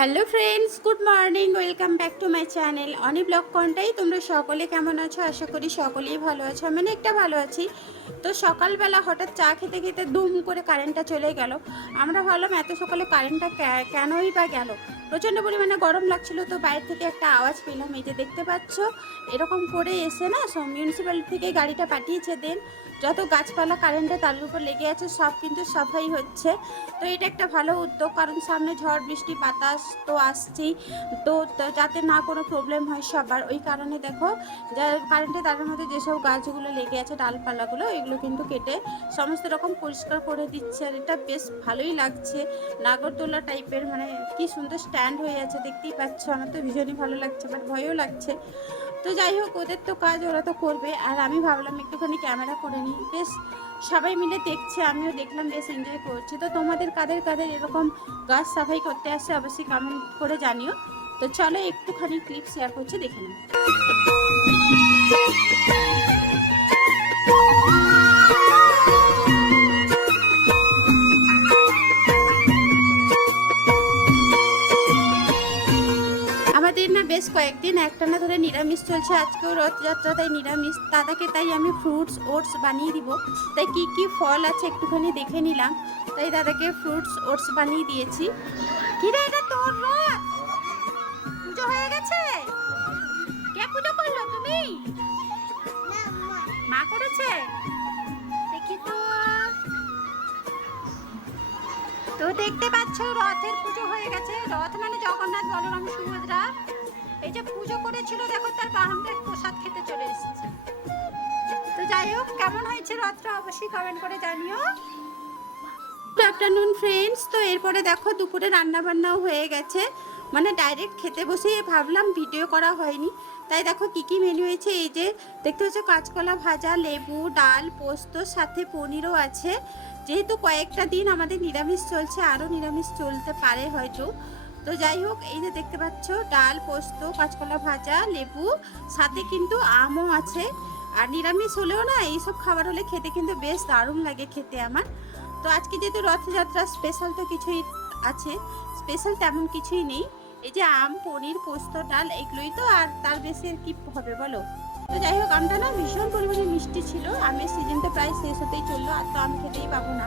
Hello friends, good morning, welcome back to my channel Oni blog Contai. তোমরা সকলে কেমন আছো? আশা করি সকলেই ভালো আছো, আমি একটা ভালো আছি। তো সকালবেলা হঠাৎ চা খেতে খেতে দুম করে কারেন্টটা চলে গেল। আমরা ভাবলাম এত সকালে কারেন্টটা কেনই বা গেল? প্রচণ্ড পরিমাণে গরম লাগছিল, তো বাইরে থেকে একটা আওয়াজ পেলাম, এই যে দেখতে পাচ্ছ, এরকম করে এসে না সব মিউনিসিপ্যালিটি থেকে গাড়িটা পাঠিয়েছে দেন যত গাছপালা কারেন্টের তার উপর লেগে আছে, সব কিন্তু সাফাই হচ্ছে। তো এটা একটা ভালো উদ্যোগ, কারণ সামনে ঝড়, বৃষ্টি, বাতাস তো আসছেই, তো যাতে না কোনো প্রবলেম হয় সবার। ওই কারণে দেখো, যা কারেন্টের তারের মধ্যে যেসব গাছগুলো লেগে আছে, ডালপালাগুলো, এগুলো কিন্তু কেটে সমস্ত রকম পরিষ্কার করে দিচ্ছে, আর এটা বেশ ভালোই লাগছে। নাগরদোলা টাইপের মানে কি সুন্দর স্ট্যান্ড হয়ে আছে, দেখতেই পাচ্ছ। আমার তো ভীষণই ভালো লাগছে বাট ভয়ও লাগছে। তো যাই হোক, ওদের তো কাজ, ওরা তো করবে। আর আমি ভাবলাম একটুখানি ক্যামেরা করে নিই। বেশ, সবাই মিলে দেখছে, আমিও দেখলাম, বেশ এনজয় করছি। তো তোমাদের কাদের কাদের এরকম গাছ সাফাই করতে আসছে অবশ্যই কমেন্ট করে জানিও। তো চলো, একটুখানি ক্লিপ শেয়ার করছি, দেখে নাও। কয়েকদিন একটানা ধরে নিরামিষ চলছে, আজকেও রথযাত্রা, তাই নিরামিষ। দাদাকে তাই আমি ফ্রুটস ওটস বানিয়ে দিব। তাই কি কি ফল আছে একটুখানি দেখে নিলাম। তাই দাদাকে ফ্রুটস ওটস বানিয়ে দিয়েছি। কিরে এটা তোর রথ? পুজো হয়ে গেছে? কে পুজো করল তুমি? মা করেছে? দেখি তো। তো দেখতে পাচ্ছ রথের পুজো হয়ে গেছে। রথ মানে জগন্নাথ, বলরাম, সুভদ্রা। এই যে পুজো করেছিল, দেখো তার বাহনদের প্রসাদ খেতে চলে এসেছে। তো যাই হোক, কেমন হয়েছে রথটা অবশ্যই কমেন্ট করে জানিও। গুড আফটারনুন ফ্রেন্ডস তো এরপরে দেখো, দুপুরে রান্না বান্নাও হয়ে গেছে। মানে ডাইরেক্ট খেতে বসে ভাবলাম ভিডিও করা হয়নি। তাই দেখো, কি কি মেনু হয়েছে? এই যে, দেখতে হচ্ছে কাঁচকলা ভাজা, লেবু, ডাল, পোস্ত, সাথে পনিরও আছে। যেহেতু কয়েকটা দিন আমাদের নিরামিষ চলছে, আরও নিরামিষ চলতে পারে হয়তো। তো যাই হোক, এই যে দেখতে পাচ্ছ, ডাল, পোস্ত, কাঁচকলা ভাজা, লেবু, সাথে কিন্তু আমও আছে। আর নিরামিষ হলেও না, এইসব খাবার হলে খেতে কিন্তু বেশ দারুণ লাগে খেতে আমার। তো আজকে যেহেতু রথযাত্রা স্পেশাল তো কিছুই আছে স্পেশাল তেমন কিছুই নেই। এই যে আম, পনির, পোস্ত, ডাল, এগুলোই তো, আর তার বেশি আর কি হবে বলো? তো যাই হোক, আমটা না ভীষণ পরিমাণে মিষ্টি ছিল। আমের সিজনটা প্রায় শেষ হতেই চলল, আর তো আম খেতেই পাবো না।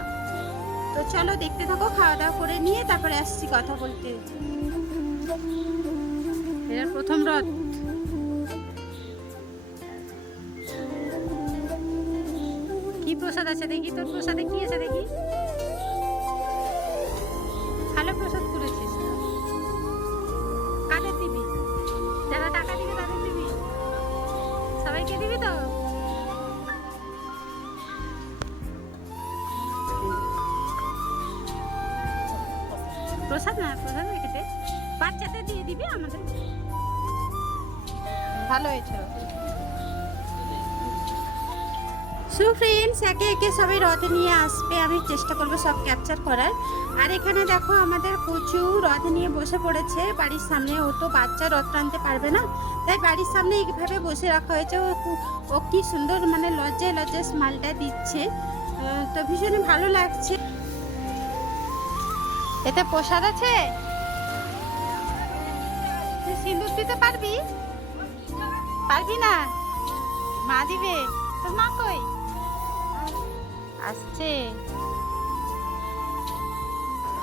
তো চলো দেখতে থাকো, খাওয়া দাওয়া করে নিয়ে তারপরে আসছি কথা বলতে। এর প্রথম রথ। কি প্রসাদ আছে দেখি? তোর প্রসাদে কি আছে দেখি? ভালো প্রসাদ না রেখেতে বাচ্চাদের দিয়ে দিবি আমাদের। ভালো হয়েছে। সো ফ্রেন্ডস একে একে সবাই রথে নিয়ে আসবে। আমি চেষ্টা করব সব ক্যাপচার করার। আর এখানে দেখো আমাদের প্রচুর রথ নিয়ে বসে পড়েছে। বাড়ির সামনে ও তো বাচ্চা রথ টানতে পারবে না। তাই বাড়ির সামনে এইভাবে বসে রাখা হয়েছে। ও কি সুন্দর মানে লজ্জায় লজ্জায় স্মাইলটা দিচ্ছে। তো ভীষণই ভালো লাগছে। এতে প্রসাদ আছে? সিঁদুর দিতে পারবি? পারবি না? মা দিবে। তোর মা কই? আসছে।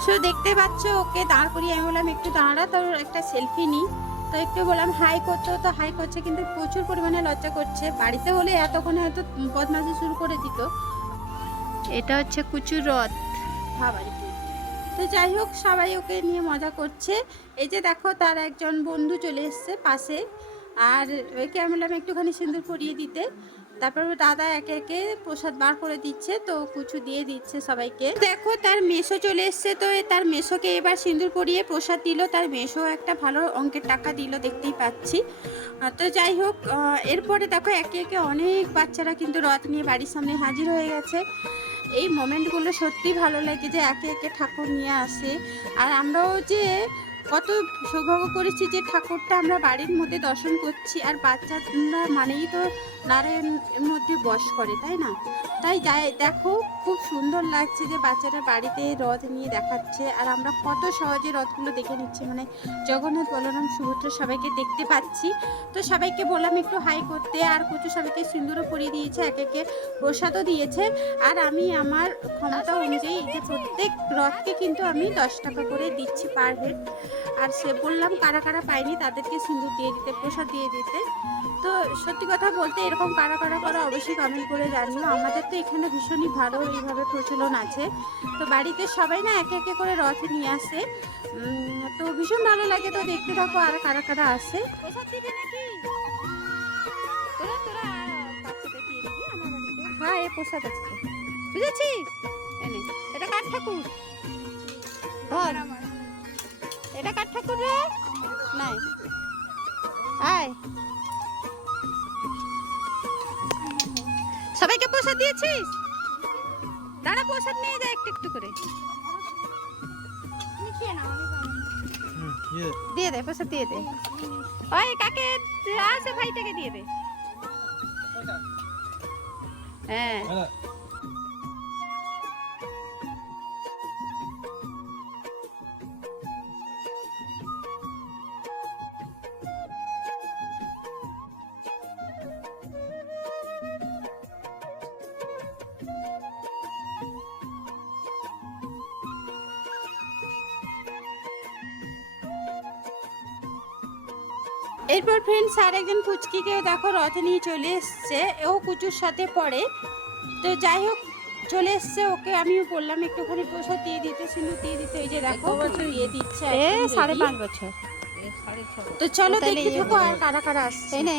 শুধু দেখতে পাচ্ছ ওকে দাঁড় করিয়ে আমি বললাম একটু দাঁড়া তোর একটা সেলফি নিই তো একটু বললাম হাই করতে তো হাই করছে কিন্তু প্রচুর পরিমাণে লজ্জা করছে। বাড়িতে হলে এতক্ষণে হয়তো বদমাশি শুরু করে দিত। এটা হচ্ছে কুচুর রথ। ভাবারি তো যাই হোক, সবাই ওকে নিয়ে মজা করছে। এই যে দেখো, তার একজন বন্ধু চলে এসছে পাশে। আর ওকে আমি বললাম একটুখানি সিঁদুর পরিয়ে দিতে। তারপর দাদা একে একে প্রসাদ বার করে দিচ্ছে, তো কুচু দিয়ে দিচ্ছে সবাইকে। দেখো, তার মেশো চলে এসছে, তো তার মেশোকে এবার সিঁদুর পরিয়ে প্রসাদ দিল। তার মেশো একটা ভালো অঙ্কের টাকা দিল, দেখতেই পাচ্ছি। তো যাই হোক এরপরে দেখো, একে একে অনেক বাচ্চারা কিন্তু রথ নিয়ে বাড়ির সামনে হাজির হয়ে গেছে। এই মোমেন্টগুলো সত্যি ভালো লাগে যে একে একে ঠাকুর নিয়ে আসে। আর আমরাও যে কত সৌভাগ্য করেছি যে ঠাকুরটা আমরা বাড়ির মধ্যে দর্শন করছি, আর বাচ্চারা মানেই তো নারায়ণের মধ্যে বস করে, তাই না? তাই যাই, দেখো খুব সুন্দর লাগছে যে বাচ্চারা বাড়িতে রথ নিয়ে দেখাচ্ছে আর আমরা কত সহজে রথগুলো দেখে নিচ্ছি। মানে জগন্নাথ, বলরাম, সুভদ্রা সবাইকে দেখতে পাচ্ছি। তো সবাইকে বললাম একটু হাই করতে আর কুচু সবাইকে সিন্দুরও পরিয়ে দিয়েছে, এক একে প্রসাদও দিয়েছে। আর আমি আমার ক্ষমতা অনুযায়ী যে প্রত্যেক রথকে কিন্তু আমি দশ টাকা করে দিচ্ছি পার হেড আর সে বললাম কারা কারা পায়নি তাদেরকে সিন্দুর দিয়ে দিতে, প্রসাদ দিয়ে দিতে। তো সত্যি কথা বলতে এরকম কারা কারা করা অবশ্যই কমেন্ট করে জানিও। আমাদের তো এখানে ভীষণই ভালো এইভাবে প্রচলন আছে। তো বাড়িতে সবাই না একে একে করে রথ নিয়ে আসে। তো ভীষণ ভালো লাগে তো দেখতে থাকো আর কারা কারা আসে। হ্যাঁ এ প্রসাদ আছে। বুঝেছিস? এটা কার ঠাকুর? ধর। এটা কার ঠাকুর রে? নাই। আয়। সবাইকে প্রসাদ দিয়েছিস? দাঁড়া প্রসাদ নিয়ে যা একটু একটু করে। দিয়ে দে প্রসাদ দিয়ে দে। ওই কাকে আছে ভাইটাকে দিয়ে দে। হ্যাঁ। এরপর ফ্রেন্ডস আর একজন ফুচকিকে দেখো রথ নিয়ে চলে এসছে। ও কুচুর সাথে পড়ে। তো যাই হোক চলে এসছে ওকে। আমিও বললাম একটুখানি প্রসাদ দিয়ে দিতে সিঁদুর দিয়ে দিতে। ওই যে দেখো দিয়ে দিচ্ছে এ সাড়ে পাঁচ বছর। তো চলো দেখতে ইয়ে থাকো আর কারা কারা আসছে। না?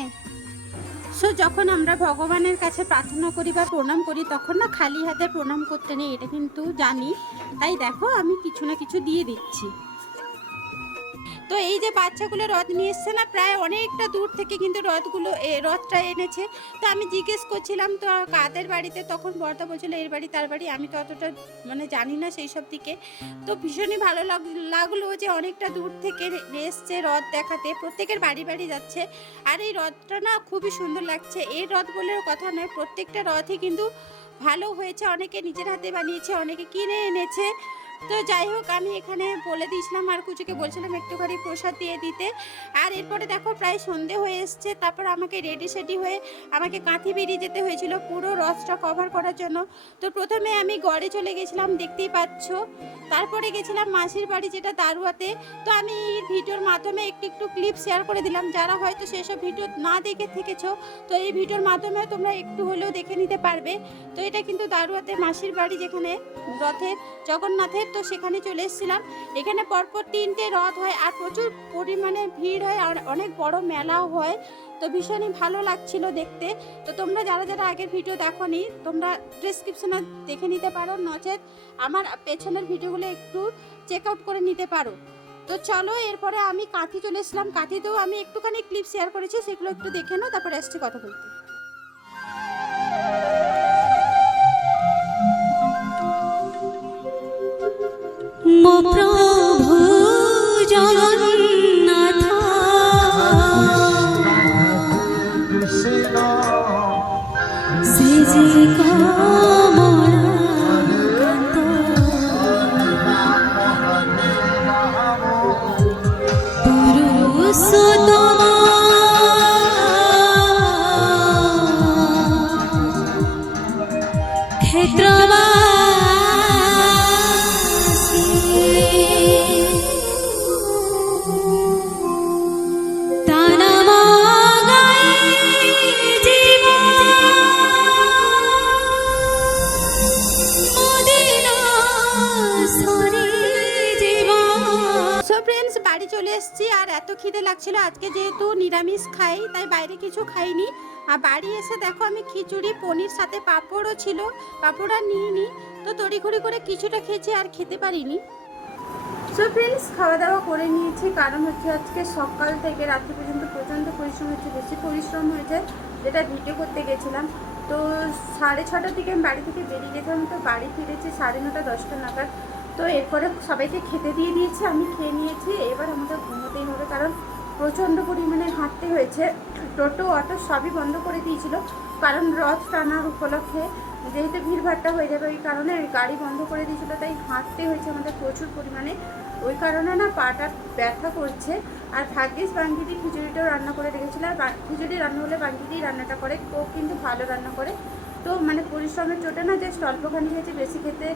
সো যখন আমরা ভগবানের কাছে প্রার্থনা করি বা প্রণাম করি তখন না খালি হাতে প্রণাম করতে নেই এটা কিন্তু জানি। তাই দেখো আমি কিছু না কিছু দিয়ে দিচ্ছি। তো এই যে বাচ্চাগুলো রথ নিয়ে এসছে না, প্রায় অনেকটা দূর থেকে কিন্তু রথগুলো রথটা এনেছে। তো আমি জিজ্ঞেস করছিলাম, তো কাদের বাড়িতে? তখন বর্দা বলছিল, এর বাড়ি, তার বাড়ি। আমি তো অতটা মানে জানি না সেই সব দিকে। তো ভীষণই ভালো লাগ- লাগল যে অনেকটা দূর থেকে এসছে রথ দেখাতে। প্রত্যেকের বাড়ি বাড়ি যাচ্ছে। আর এই রথটা না খুবই সুন্দর লাগছে। এই রথ বলে কথা নয়, প্রত্যেকটা রথই কিন্তু ভালো হয়েছে। অনেকে নিজের হাতে বানিয়েছে, অনেকে কিনে এনেছে। তো যাই হোক, আমি এখানে বলে দিয়েছিলাম আর কুচুকে বলছিলাম একটুখানি প্রসাদ দিয়ে দিতে। আর এরপরে দেখো, প্রায় সন্ধে হয়ে এসছে, তারপর আমাকে রেডি সেডি হয়ে আমাকে কাঁথি বেরিয়ে যেতে হয়েছিল পুরো রথটা কভার করার জন্য। তো প্রথমে আমি গড়ে চলে গেছিলাম, দেখতেই পাচ্ছ। তারপরে গেছিলাম মাসির বাড়ি যেটা দারুয়াতে। তো আমি এই ভিডিওর মাধ্যমে একটু একটু ক্লিপ শেয়ার করে দিলাম। যারা হয়তো সেসব ভিডিও না দেখে থেকেছো, তো এই ভিডিওর মাধ্যমে তোমরা একটু হলেও দেখে নিতে পারবে। তো এটা কিন্তু দারুয়াতে মাসির বাড়ি যেখানে রথের জগন্নাথের তো সেখানে চলে এসেছিলাম। এখানে পরপর তিনটে রথ হয় আর প্রচুর পরিমাণে ভিড় হয় আর অনেক বড় মেলাও হয়। তো ভীষণই ভালো লাগছিল দেখতে। তো তোমরা যারা যারা আগের ভিডিও দেখোনি, তোমরা ডেসক্রিপশনে দেখে নিতে পারো। নচেত আমার পেছনের ভিডিওগুলো একটু চেক আউট করে নিতে পারো। তো চলো এরপরে আমি কাঁথি চলে এসলাম কাঁথিতেও আমি একটুখানি ক্লিপ শেয়ার করেছি, সেগুলো একটু দেখে নাও, তারপরে আসছি কথা বলতে। মো ফ্রেন্ডস বাড়ি চলে এসেছি আর এত খিদে লাগছিল। আজকে যেহেতু নিরামিষ খাই, তাই বাইরে কিছু খাইনি। আর বাড়ি এসে দেখো আমি খিচুড়ি, পনির, সাথে পাঁপড়ও ছিল। পাঁপড় আর নিইনি। তো তড়িঘড়ি করে কিছুটা খেয়েছি আর খেতে পারিনি। সো ফ্রেন্ডস খাওয়া দাওয়া করে নিয়েছি। কারণ হচ্ছে আজকে সকাল থেকে রাত্রি পর্যন্ত প্রচণ্ড পরিশ্রম হচ্ছে বেশি পরিশ্রম হয়েছে, যেটা ভিডিও করতে গেছিলাম। তো সাড়ে ছটার দিকে আমি বাড়ি থেকে বেরিয়ে গেছিলাম। তো বাড়ি ফিরেছি সাড়ে নটা, দশটা নাগাদ। তো এরপরে সবাইকে খেতে দিয়ে দিয়েছি, আমি খেয়ে নিয়েছি। এবার আমাকে ঘুমোতেই হবে, কারণ প্রচণ্ড পরিমাণে হাঁটতে হয়েছে। টোটো, অটো সবই বন্ধ করে দিয়েছিল, কারণ রথ টানার উপলক্ষে যেহেতু ভিড়ভাড়টা হয়ে যাবে, ওই কারণে গাড়ি বন্ধ করে দিয়েছিল, তাই হাঁটতে হয়েছে আমাদের প্রচুর পরিমাণে। ওই কারণে না পাটা ব্যথা করছে। আর ভাগ্যিস বাঙ্গিদি খিচুড়িটাও রান্না করে রেখেছিল, আর খিচুড়ি রান্না হলে বাঙ্গিদি রান্নাটা করে, ও কিন্তু ভালো রান্না করে। তো মানে পরিশ্রমের চোটে না জাস্ট অল্পখানি খেয়েছি, বেশি খেতে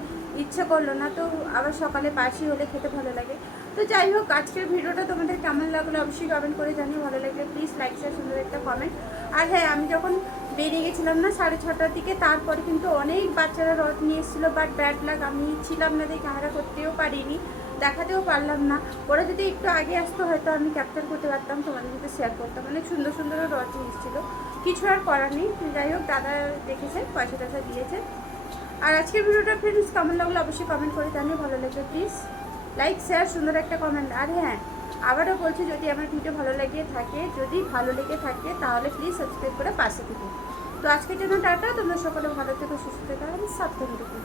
ইচ্ছে করল না, তো আবার সকালে বাসি হলে খেতে ভালো লাগে। তো যাই হোক, আজকের ভিডিওটা তোমাদের কেমন লাগল অবশ্যই কমেন্ট করে জানিয়ে ভালো লাগলে প্লিজ লাইক শেয়ার সুন্দর একটা কমেন্ট আর হ্যাঁ আমি যখন বেরিয়ে গেছিলাম না সাড়ে ছটার দিকে, তারপরে কিন্তু অনেক বাচ্চারা রথ নিয়ে এসেছিল বাট ব্যাড লাগ আমি ছিলাম না, দেখে ক্যামেরা করতেও পারিনি, দেখাতেও পারলাম না। ওরা যদি একটু আগে আসতো, হয়তো আমি ক্যাপচার করতে পারতাম, তোমাদের সাথে শেয়ার করতাম। মানে সুন্দর সুন্দর রথ নিয়ে এসেছিল। কিছু আর করার নেই। যাই হোক, দাদা দেখেছে পয়সা টয়সা দিয়েছে আর আজকের ভিডিওটা ফ্রেন্ডস কেমন লাগল অবশ্যই কমেন্ট করে জানিয়ে ভালো লাগবে প্লিজ লাইক শেয়ার সুন্দর একটা কমেন্ট আর হ্যাঁ আবারও বলছি, যদি আমার ভিডিও ভালো লেগে থাকে, যদি ভালো লেগে থাকে, তাহলে প্লিজ সাবস্ক্রাইব করে পাশে থেকে। তো আজকের জন্য টাটা, তোমরা সকলে ভালো থেকে, সুস্থ থেকো সাবধানে থেকো।